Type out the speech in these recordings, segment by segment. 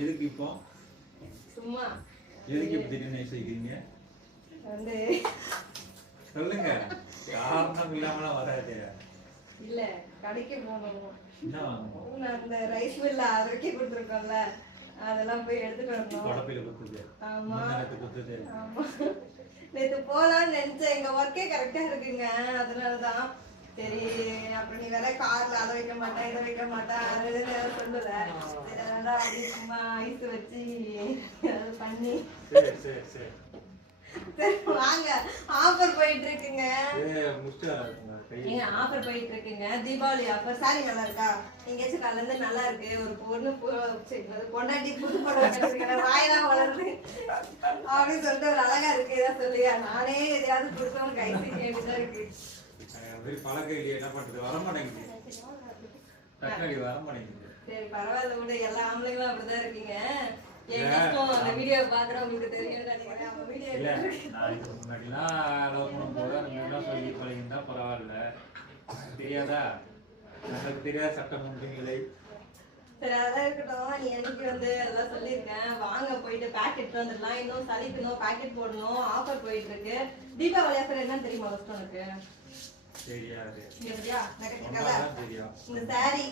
எதுக்கு இப்போ சும்மா எதுக்கு இப்ப திடீர்னு செய்கிறீங்க வந்து சொல்லுங்க காரணம் இல்லாமல வராது இல்ல கடைக்கு போகணும் என்ன வாங்கணும் நான் இந்த ரைஸ் மில்ல அரைக்கி கொடுத்துருக்கோம்ல அதெல்லாம் போய் எடுத்துட்டு வரணும் கொடப்பையில குத்துது ஆமா முன்னேறத்து குத்துது ஆமா நேத்து போலான்னு நினைச்சேன் எங்க ஒர்க்கே கரெக்டா இருக்குங்க அதனாலதான் சரி அப்புறம் நீ வேற கார்ல அதை வைக்க மாட்டேன் இதை வைக்க மாட்டேன் அது இதுன்னு சொல்லுற சரி அதனால அப்படியே சும்மா ஐஸ் வச்சு அது பண்ணி சரி சரி சரி சரி வாங்க ஆஃபர் போயிட்டு இருக்குங்க முஸ்டா ஏங்க ஆஃபர் போயிட்டு இருக்குங்க தீபாவளி ஆஃபர் சாரி நல்லா இருக்கா எங்கேயாச்சும் காலைல இருந்து நல்லா இருக்கு ஒரு பொண்ணு பொண்டாட்டி புது படம் வச்சிருக்கேன் வாயெல்லாம் வளருது அப்படின்னு சொல்லிட்டு ஒரு அழகா இருக்கு ஏதாவது சொல்லியா நானே எதையாவது கொடுத்தவனுக்கு ஐசி வேண்டியதா இருக்கு பழக்க இல்லையே என்ன பண்றது வர மாட்டேங்குது தக்காளி வர மாட்டேங்குது சரி பரவாயில்ல கூட எல்லா ஆம்பளைங்களும் அப்படிதான் இருக்கீங்க என் கஷ்டம் அந்த வீடியோ பாக்குறவங்களுக்கு தெரியும் நினைக்கிறேன் அவங்க வீடியோ இல்ல நான் இதுக்கு முன்னாடிலாம் லவ் பண்ணும்போது அந்த மாதிரிலாம் சொல்லி பழகிருந்தா பரவாயில்ல தெரியாதா எனக்கு தெரியாத சட்டம் உண்டுங்களே சரி அதான் இருக்கட்டும் நீ என்னைக்கு வந்து அதெல்லாம் சொல்லியிருக்கேன் வாங்க போயிட்டு பேக்கெட் வந்துடலாம் இன்னும் சளிக்கணும் பேக்கெட் போடணும் ஆஃபர் போயிட்டு இருக்கு தீபாவளி ஆஃபர் என்னன்னு தெரியுமா ஃபர்ஸ்ட் உனக்கு தெரியாது சரியா தெரியும் இந்த saree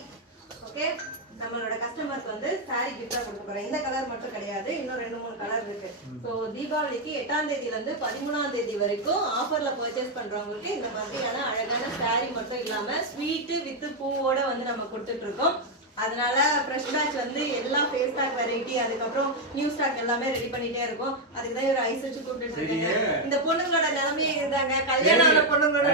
ஓகே நம்மளோட கஸ்டமருக்கு வந்து saree gift-ஆ கொடுக்க போறேன் இந்த கலர் மட்டும் கிடையாது இன்னும் 2-3 கலர் இருக்கு சோ தீபாவளிக்கு 8ஆம் தேதியில இருந்து 13ஆம் தேதி வரைக்கும் ஆஃபர்ல பர்ச்சேஸ் பண்றவங்களுக்கு இந்த மாதிரியான அழகான saree மட்டும் இல்லாம ஸ்வீட் வித் பூவோட வந்து நம்ம கொடுத்துட்டு இருக்கோம் அதனால ஃப்ரெஷ் பேட்ச் வந்து எல்லா ஃபேஸ் பேக் வெரைட்டி அதுக்கப்புறம் நியூ ஸ்டாக் எல்லாமே ரெடி பண்ணிட்டே இருக்கும் அதுக்கு தான் ஒரு ஐஸ் வச்சு கூப்பிட்டு இருக்காங்க இந்த பொண்ணுங்களோட நிலைமையே இருந்தாங்க கல்யாணம் ஆன பொண்ணுங்களோட